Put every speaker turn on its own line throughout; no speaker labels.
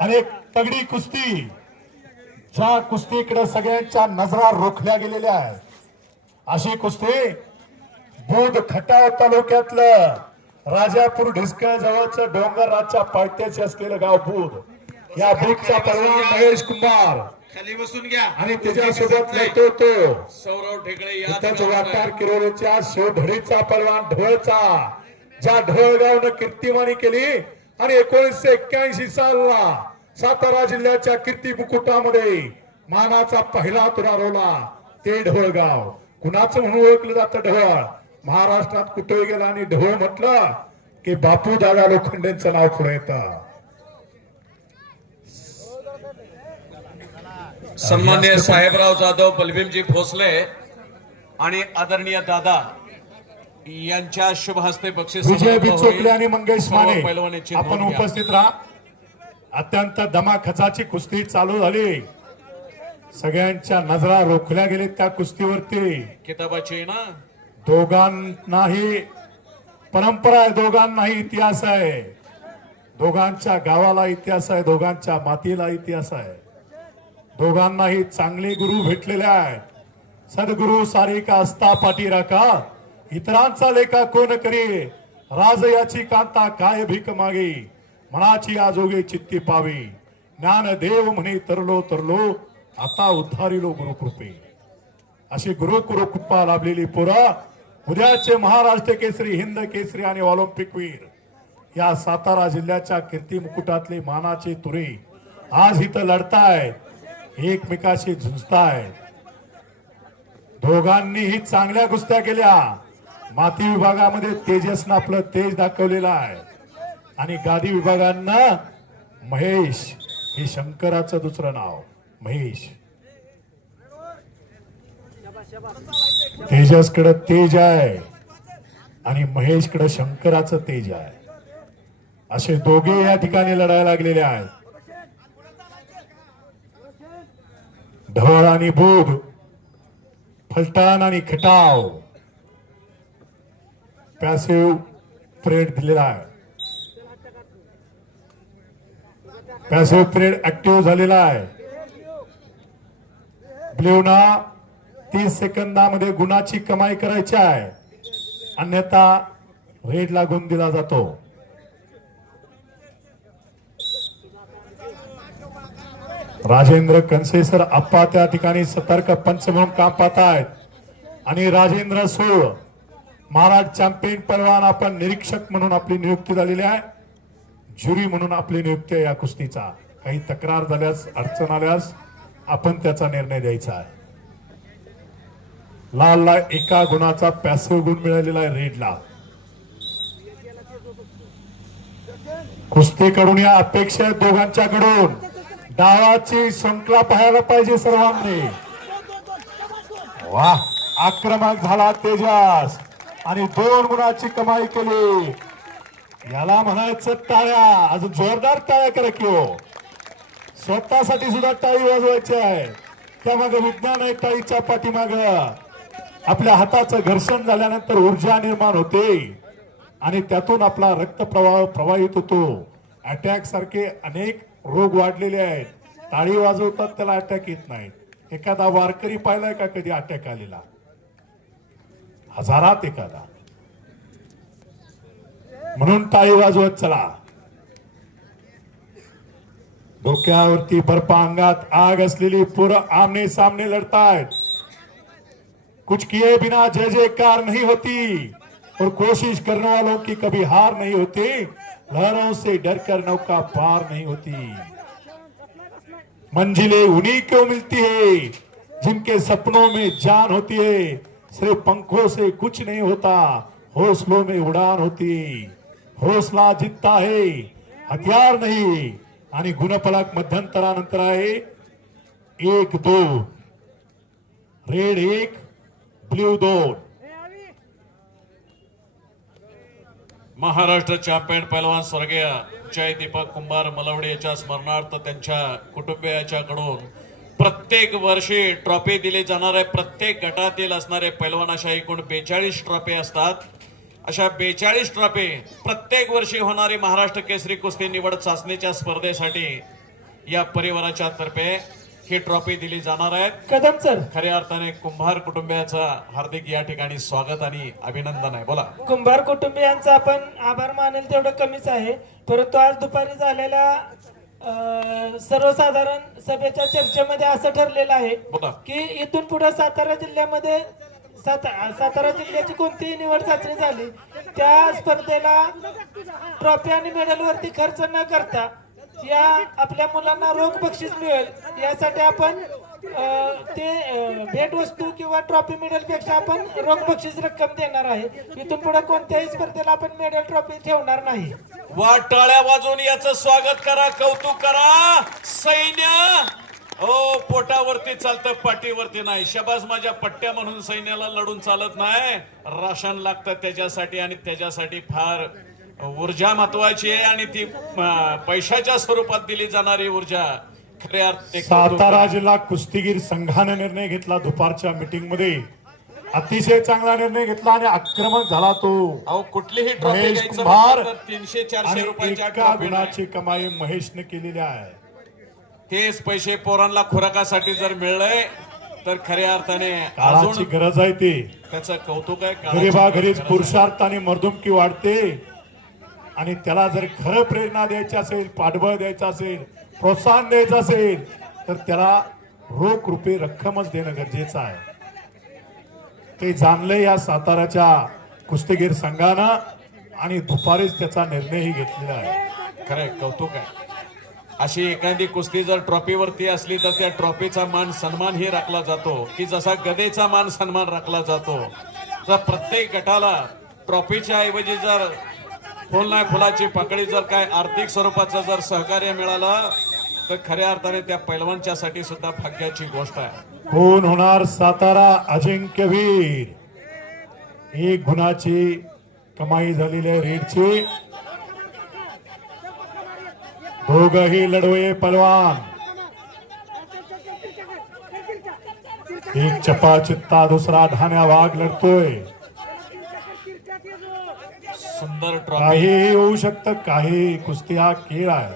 आणि एक तगडी कुस्ती. ज्या कुस्तीकडे सगळ्यांच्या नजरा रोखल्या गेलेल्या आहेत. अशी कुस्ती बोध खटाव तालुक्यातलं राजापूर ढिसका जवळचं डोंगर राजच्या पायथ्याशी असलेलं गाव बुध. या बुधचा परवान महेश कुमार
खाली बसून घ्या.
आणि त्याच्यासोबत तो.
सौरव ठेकळे या
त्याच वाटार किरोलीच्या शिवधडीचा परवान ढोळचा. ज्या ढोळगावनं कीर्तिमानी केली आणि एकोणीसशे एक्क्याऐंशी सालला सातारा जिल्ह्याच्या कीर्ती मुकुटामध्ये मानाचा पहिला तुरारवला ते ढोळगाव कुणाचं म्हणून ओळखलं जातं ढवळ? महाराष्ट्रात कुठे गेला आणि ढवळ म्हटलं की बापू दादा लोखंडेंचं नाव पुढे येतं.
सन्मान्य साहेबराव जाधव बलभीमजी भोसले आणि आदरणीय दादा यांच्या शुभ हस्ते बक्षीस
विजय बिचोकले. आणि मंगेश माने. आपण. उपस्थित राहा. अत्यंत दमाखचाची कुस्ती चालू झाली. सगळ्यांच्या नजरा रोखल्या गेले त्या कुस्तीवरती.
किताबाची ना?
दोघांनाही परंपरा आहे दोघांनाही इतिहास आहे. दोघांच्या गावाला इतिहास आहे दोघांच्या मातीला इतिहास आहे. दोघांनाही चांगले गुरु भेटलेले आहेत. सद्गुरु सारी का? असता पाठी राखा इतरांचा लेखा कोण करी? राज याची कांता काय भीक मागे? मनाची आजोगे चित्ती पावी. ज्ञान देव म्हणे तरलो तरलो आता उद्धारिलो गुरुकृपे. अशी गुरु कृपा लाभलेली पोरं उद्याचे महाराष्ट्र केसरी हिंद केसरी आणि ऑलिम्पिक वीर. या सातारा जिल्ह्याच्या कीर्ती मुकुटातले मानाचे तुरे आज इथं लढताय एकमेकाशी झुंजताय. दोघांनीही चांगल्या कुस्त्या केल्या. माती विभागामध्ये तेजसनं आपलं तेज दाखवलेलं आहे. आणि गादी विभागांना महेश हे शंकराचं दुसरं नाव. महेश. तेजसकडे तेज आहे. आणि महेशकडे शंकराचं तेज आहे. असे दोघे या ठिकाणी लढायला लागलेले आहेत. ढवळ आणि बुध फलटण आणि खटाव. पॅसिव्ह ट्रेड दिलेला आहे. पॅसिव्ह ट्रेड ऍक्टिव्ह झालेला आहे. ब्ल्यूना तीस सेकंदामध्ये गुणाची कमाई करायची आहे. अन्यथा रेड लागून दिला जातो. राजेंद्र कनसेसर आप्पा त्या ठिकाणी सतर्क पंच म्हणून काम पाहत आहेत आणि राजेंद्र सोळ महाराज चॅम्पियन परवान आपण निरीक्षक म्हणून आपली नियुक्ती झालेली आहे. ज्युरी म्हणून आपली नियुक्ती आहे या कुस्तीचा. काही तक्रार झाल्यास अडचण आल्यास आपण त्याचा निर्णय द्यायचा आहे. लालला एका गुणाचा पॅसिव्ह गुण मिळालेला आहे रेडला. कुस्तीकडून या अपेक्षा आहेत दोघांच्याकडून डावाची शंकला पाहायला पाहिजे सर्वांनी. वा आक्रमक झाला तेजस. आणि दोन गुणाची कमाई केली. याला म्हणायचं टाळ्या. अजून जोरदार टाळ्या करा की हो. स्वतःसाठी सुद्धा टाळी वाजवायची आहे. त्यामागे विज्ञान आहे टाळीच्या पाठीमाग. आपल्या हाताचं घर्षण झाल्यानंतर ऊर्जा निर्माण होते. आणि त्यातून आपला रक्त प्रवाह प्रवाहित होतो. अटॅक सारखे अनेक रोग वाढलेले आहेत. टाळी वाजवतात त्याला अटॅक येत नाहीत. एखादा वारकरी पाहिलाय का कधी अटॅक आलेला? हजारात एखादा म्हणून टाळी चला. डोक्यावरती बर्फा अंगात आग असलेली पोरं आमने सामने लढतायत. कुछ किए बिना जय जयकार नहीं होती और कोशिश करने वालों की कभी हार नहीं होती. लहरों से डरकर नौका पार नहीं होती. मंजिलें उन्हीं को मिलती है जिनके सपनों में जान होती है. सिर्फ पंखों से कुछ नहीं होता हौसलों में उड़ान होती। हौसला जितता है हथियार नहीं। आणि गुणफलक मध्यंतरानंतर आहे एक दोन रेड एक ब्ल्यू दोन
महाराष्ट्र चॅम्पियन पैलवान स्वर्गीय जय दीपक कुंभार मलवडे याच्या स्मरणार्थ त्यांच्या कुटुंबियाच्याकडून प्रत्येक वर्षी ट्रॉफी दिली जाणार आहे. प्रत्येक गटातील असणारे पैलवान अशा एकूण बेचाळीस ट्रॉफी असतात. अशा बेचाळीस ट्रॉफी प्रत्येक वर्षी होणारी महाराष्ट्र केसरी कुस्ती निवड चाचणीच्या स्पर्धेसाठी या परिवाराच्या तर्फे ही ट्रॉफी दिली जाणार आहे.
कदम सर.
खऱ्या अर्थाने कुंभार कुटुंबियाचं हार्दिक या ठिकाणी स्वागत आणि अभिनंदन आहे. बोला.
कुंभार कुटुंबियांचा आपण आभार मानेल तेवढं कमीच आहे. परंतु आज दुपारी झालेल्या सर्वसाधारण सभेच्या चर्चेमध्ये असं ठरलेलं आहे की इथून पुढे सातारा जिल्ह्यामध्ये साता- सातारा जिल्ह्याची कोणतीही निवड चाचणी झाली त्या स्पर्धेला ट्रॉफी आणि मेडल वरती खर्च न करता या आपल्या मुलांना रोख बक्षीस मिळेल यासाठी आपण ते भेटवस्तू किंवा ट्रॉफी मेडलपेक्षा आपण रोख बक्षीस रक्कम देणार आहे. इथून पुढे कोणत्याही स्पर्धेला आपण मेडल ट्रॉफी ठेवणार नाही.
वा टाळ्या वाजवून याचं स्वागत करा कौतुक करा. सैन्य! हो पोटावरती चालतं पाठीवरती नाही. शबाज माझ्या पट्ट्या म्हणून सैन्याला लढून चालत नाही. राशन लागतं त्याच्यासाठी आणि त्याच्यासाठी फार ऊर्जा महत्वाची आहे आणि ती पैशाच्या स्वरूपात दिली जाणारी ऊर्जा.
सातारा. जिल्हा कुस्तीगीर संघाने निर्णय घेतला दुपारच्या मीटिंगमध्ये अतिशय चांगला निर्णय घेतला आणि आक्रमक झाला तो.
अहो कुठलीही
महेश कुंभार
तीनशे चारशे रुपयाच्या
गुणाची कमाई महेशने केलेली आहे.
तेच पैसे पोरांना खुराकासाठी जर मिळले तर खऱ्या अर्थाने
काळाची गरज आहे ती.
त्याचं कौतुक आहे गरज
घरीच. पुरुषार्थ आणि मर्दुमकी वाढते. आणि त्याला जर खरं प्रेरणा द्यायची असेल पाठबळ द्यायचं असेल प्रोत्साहन द्यायचं असेल तर त्याला रोख रुपये रक्कमच देणं गरजेचं आहे. ते जाणले या साताऱ्याच्या कुस्तीगीर संघानं आणि दुपारीच त्याचा निर्णयही घेतलेला आहे.
खरंय कौतुक आहे. अशी एखादी कुस्ती जर ट्रॉफीवरती असली तर त्या ट्रॉफीचा मान सन्मानही राखला जातो. की जसा गदेचा मान सन्मान राखला जातो. तर प्रत्येक गटाला ट्रॉफीच्या ऐवजी जर फुल नाही फुलाची पकडी जर काय आर्थिक स्वरूपाचं जर सहकार्य मिळालं तर खऱ्या अर्थाने त्या पैलवानच्यासाठी सुद्धा भाग्याची गोष्ट आहे.
खून होणार सातारा अजिंक्यवीर एक गुणाची कमाई झालेली आहे रेडची. दोघही लढवये पलवान. एक चपा चित्ता दुसरा ढाण्या वाघ लढतोय.
सुंदर
काहीही होऊ शकतं काही कुस्ती हा खेळ आहे.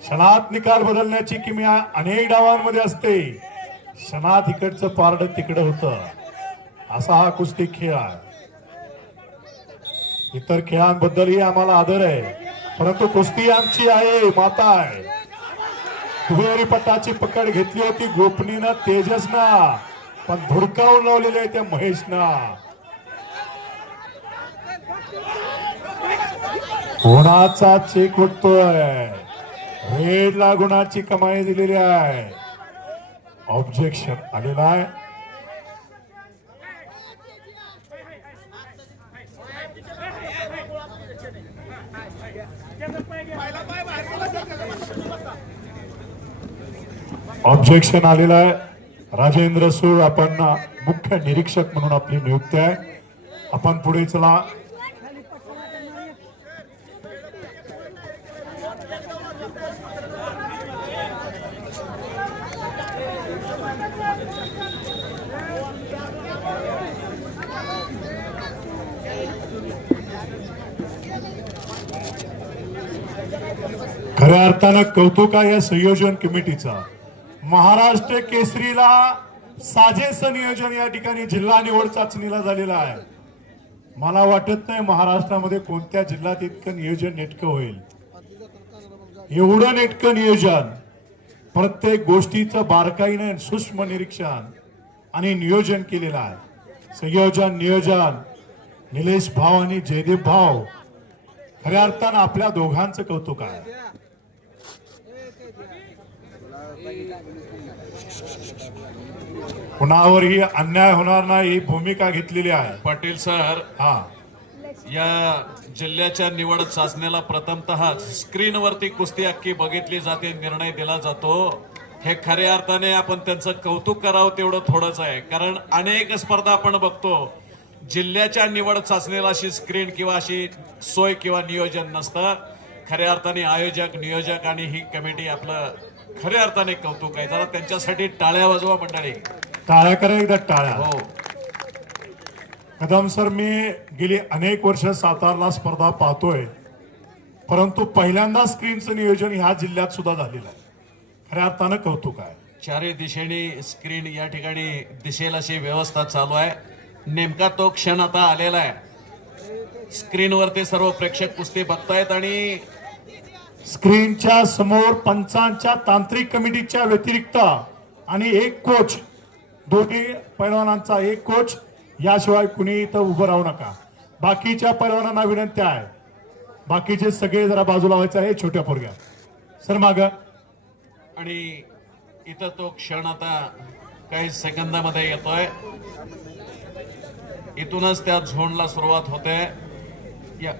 क्षणात निकाल बदलण्याची किमया अनेक डावांमध्ये असते. क्षणात इकडचं पारड तिकडं होतं. असा हा कुस्ती खेळ आहे. इतर खेळांबद्दलही आम्हाला आदर आहे. परंतु कुस्ती आमची आहे माता आहे. दुहेरी पटाची पकड घेतली होती गोपनीनं तेजसना. पण धुडकावून लावलेली आहे त्या महेशना. गुणाचा चेक उठतोय रेडला गुणाची कमाई दिलेली आहे. ऑब्जेक्शन आलेला आहे. ऑब्जेक्शन आलेलं आहे. राजेंद्र सूळ आपण मुख्य निरीक्षक म्हणून आपली नियुक्ती आहे. आपण पुढे चला. खऱ्या अर्थानं कौतुक आहे या संयोजन कमिटीचा. महाराष्ट्र केसरीला साजेस नियोजन या ठिकाणी जिल्हा निवड चाचणीला झालेला आहे. मला वाटत नाही महाराष्ट्रामध्ये कोणत्या जिल्ह्यात इतकं नियोजन नेटकं होईल. एवढं नेटकं नियोजन प्रत्येक गोष्टीचं बारकाईने सूक्ष्म निरीक्षण आणि नियोजन केलेलं आहे. संयोजन नियोजन निलेश भाव आणि जयदेव भाव खऱ्या अर्थानं आपल्या दोघांचं कौतुक आहे. कुणावरही अन्याय होणार नाही ही भूमिका घेतलेली आहे.
पाटील सर
हा.
या जिल्ह्याच्या निवड चाचणीला प्रथमतः स्क्रीनवरती कुस्ती अख्खी बघितली जाते निर्णय दिला जातो. हे खऱ्या अर्थाने आपण त्यांचं कौतुक करावं तेवढं थोडंच आहे. कारण अनेक स्पर्धा आपण बघतो जिल्ह्याच्या निवड चाचणीला अशी स्क्रीन किंवा अशी सोय किंवा नियोजन नसतं. खऱ्या अर्थाने आयोजक नियोजक आणि ही कमिटी आपलं खऱ्या अर्थाने कौतुक आहे. जरा त्यांच्यासाठी टाळ्या वाजवा मंडळी.
टाळ्या करा एकदा टाळ्या.
हो.
कदम सर मी गेली अनेक वर्ष सातारला स्पर्धा पाहतोय. परंतु पहिल्यांदा स्क्रीनचं नियोजन ह्या जिल्ह्यात सुद्धा झालेलं आहे. खऱ्या अर्थानं कौतुक आहे.
चारही दिशेने स्क्रीन या ठिकाणी दिसेल अशी व्यवस्था चालू आहे. नेमका तो क्षण आता आलेला आहे. स्क्रीनवरती सर्व प्रेक्षक कुस्ती बघतायत आणि
स्क्रीनच्या समोर पंचांच्या तांत्रिक कमिटीच्या व्यतिरिक्त आणि एक कोच दोन्ही पैलवानांचा एक कोच याशिवाय कुणी इथं उभं राहू नका. बाकीच्या पैलवानांना विनंती आहे. बाकीचे सगळे जरा बाजूला व्हायचं आहे छोट्या पोरग्या. सर माग.
आणि इथं तो क्षण आता काही सेकंदामध्ये येतोय. इथूनच त्या झोनला सुरुवात होते. या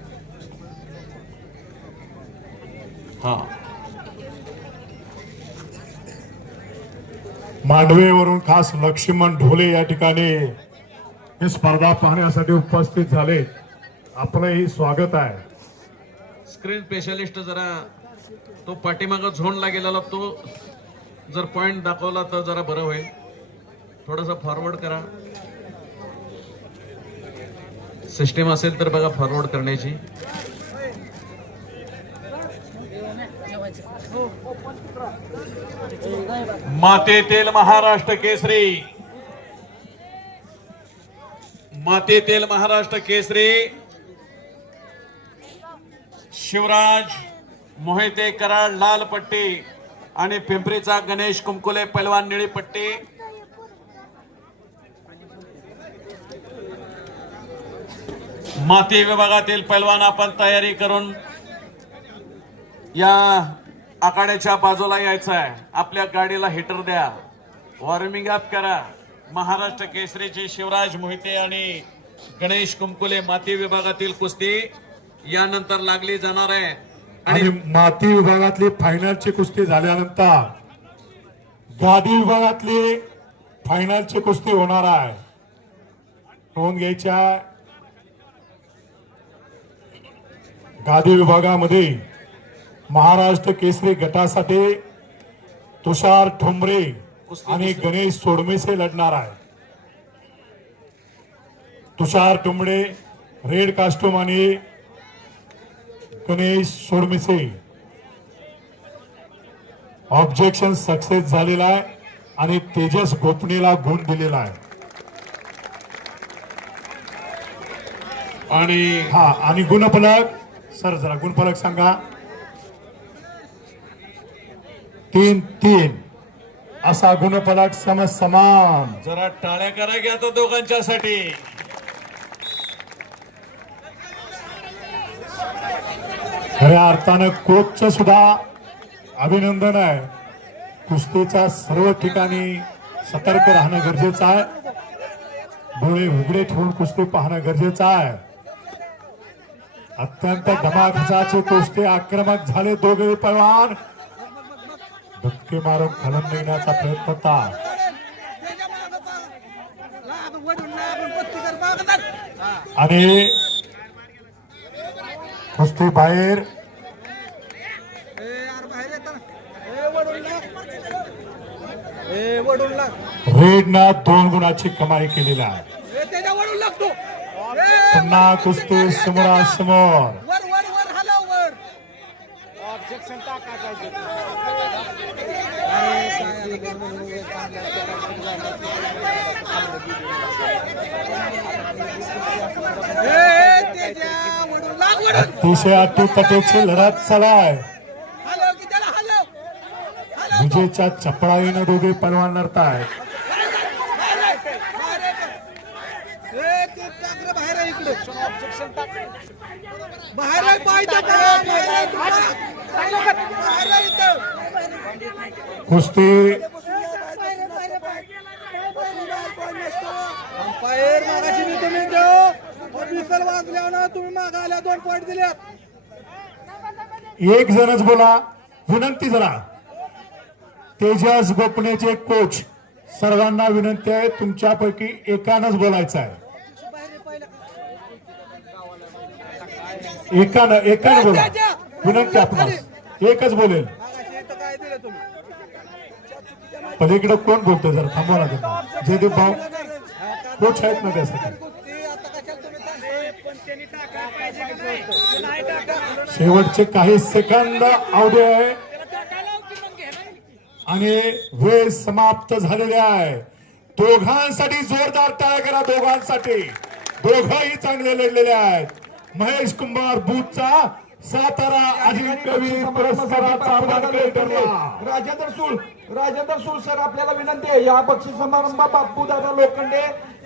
हा.
मांडवेवरून खास लक्ष्मण ढोले या ठिकाणी ही स्पर्धा पाहण्यासाठी उपस्थित झाले. आपलंही स्वागत आहे.
स्क्रीन स्पेशलिस्ट जरा तो पाठीमाग झोनला गेलेला तो जर पॉइंट दाखवला तर जरा बरं होईल. थोडस फॉरवर्ड करा. सिस्टीम असेल तर बघा फॉरवर्ड करण्याची. मातेतील महाराष्ट्र केसरी. मातेतील महाराष्ट्र केसरी. शिवराज मोहिते कराड लाल पट्टी आणि पिंपरीचा गणेश कुंकुले पैलवान निळी पट्टी. माती विभागातील पैलवान आपण तयारी करून या आखाड्याच्या बाजूला यायचं आहे आपल्या गाडीला हिटर द्या. वॉर्मिंग अप करा. महाराष्ट्र केसरीचे शिवराज मोहिते आणि गणेश कुंकुले माती विभागातील कुस्ती यानंतर लागली जाणार आहे.
आणि
आणि
माती विभागातली फायनलची कुस्ती झाल्यानंतर गादी विभागातली फायनलची कुस्ती होणार आहे. नोंद घ्यायच्या. गादी विभागामध्ये महाराष्ट्र केसरी गटासाठी तुषार ठोंबरे
कुस्ती
आणि. गणेश सोडमेसे लढणार आहे तुषार टोंबडे रेड कास्टूम आणि गणेश सोडमिसे. ऑब्जेक्शन सक्सेस झालेला आहे आणि तेजस गोपणीला गुण दिलेला आहे.
आणि
हा आणि गुणफलक सर जरा गुणफलक सांगा. तीन तीन. असा गुणफलक सम समान.
जरा टाळ्या करा घ्या तर दोघांच्यासाठी.
खऱ्या अर्थानं कोचचं सुद्धा अभिनंदन आहे. कुस्तीच्या सर्व ठिकाणी सतर्क राहणं गरजेचं आहे. डोळे उघडे ठेवून कुस्ती पाहणं गरजेचं आहे. अत्यंत धमाखचाचे कुस्ती आक्रमक झाले दोघे पैलवान. धक्के मारून खालून नेण्याचा प्रयत्न होता. आणि कुस्ती बाहेर. रेडनं दोन गुणाची कमाई केलेली आहे. पुन्हा कुस्ती समोरासमोर. अतिशय अटीतटीची लढत चालाय विजेच्या चपळाईनं दोघे पलवान लढताय
ए, बाहेर बाहेर
कुस्ती. एक जणच बोला. विनंती जरा. तेजस गोपनेचे कोच सर्वांना विनंती आहे तुमच्यापैकी एकानंच बोलायचं आहे. एकानं एकानं बोला. विनंती आपणास. एकच बोलेल
मागाशी इथं काय दिलं तुम्ही
पलीकडे कोण बोलतोय जरा थांबवा लागेल त्यांना जयदेव भाऊ. कोच आहेत ना त्यासाठी? शेवटचे काही सेकंद अवधे आहे. आणि वेळ समाप्त झालेले आहे. दोघांसाठी जोरदार तयार करा दोघांसाठी. दोघही चांगले लढलेले आहेत. महेश कुंभार बुथचा सातारा अजिंक्यवीर पुरस्काराचा मानकरी ठरला
राजेंद्र सूळ राजेंद्र सूळ सर आपल्याला विनंती आहे या बक्षीस समारंभात बापू दादा लोखंडे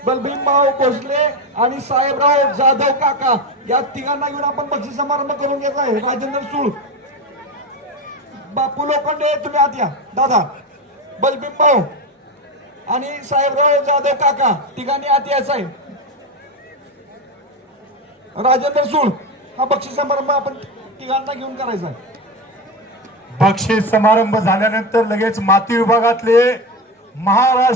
बलभीमभाऊ भोसले आणि साहेबराव जाधव काका या तिघांना घेऊन आपण बक्षीस समारंभ करून घेत आहे. राजेंद्र सूळ. बापू लोखंडे तुम्ही आत या. दादा बलभीम भाऊ आणि साहेबराव जाधव काका तिघांनी आत यायचं आहे. राजेंद्र सूळ. हा बक्षीस समारंभ आपण तिघांना घेऊन करायचा
बक्षीस समारंभ झाल्यानंतर लगेच माती विभागातले महाराष्ट्र